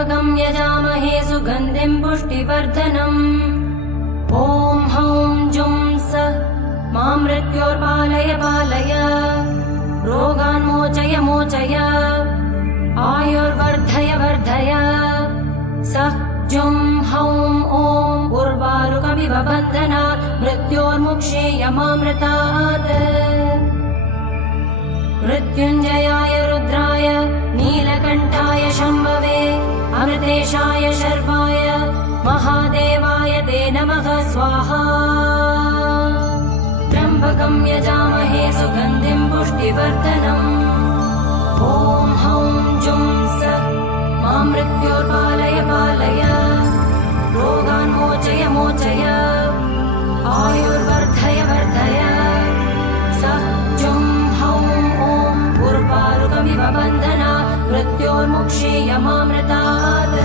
त्र्यम्बकं यजामहे सुगन्धिं पुष्टिवर्धनम् ॐ हौं जुं सः मां मृत्योर्पालय पालय रोगान् मोचय मोचय आयुर्वर्धय वर्धय सः जुं हौं ॐ उर्वारुकमिव बन्धनात् मृत्योर्मुक्षेय मामृतात् मृत्युञ्जयाय रुद्राय नीलकण्ठाय शम्भवे अमृतेशाय शर्वाय महादेवाय ते नमः स्वाहा त्र्यम्बकं यजामहे सुगन्धिं पुष्टिवर्धनम् ॐ हौं जुं सः मां मृत्योर्पालय पालय रोगान् मोचय मोचय आयुर्वर्धय वर्धय सः जुं हौं ॐ उर्वारुकमिव बन्धनात् मृत्योर्मुक्षेय मामृतात्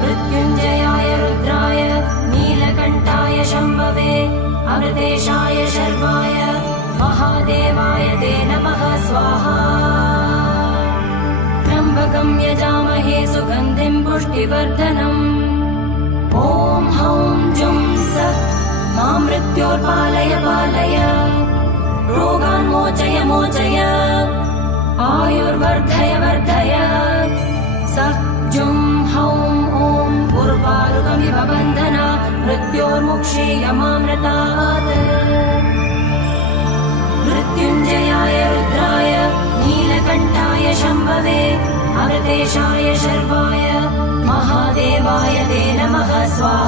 मृत्युञ्जयाय रुद्राय नीलकण्ठाय शम्भवे अमृतेशाय शर्वाय महादेवाय ते नमः स्वाहा त्र्यम्बकं यजामहे सुगन्धिं पुष्टिवर्धनम् ॐ हौं जुं सः मां मृत्योर्पालय पालय रोगान् मोचय मोचय आयुर्वर्धय वर्धय सः जुं हौं ॐ उर्वारुकमिव बन्धनात् मृत्योर्मुक्षेय मामृतात् मृत्युञ्जयाय रुद्राय नीलकण्ठाय शम्भवे अमृतेशाय शर्वाय महादेवाय ते नमः स्वाहा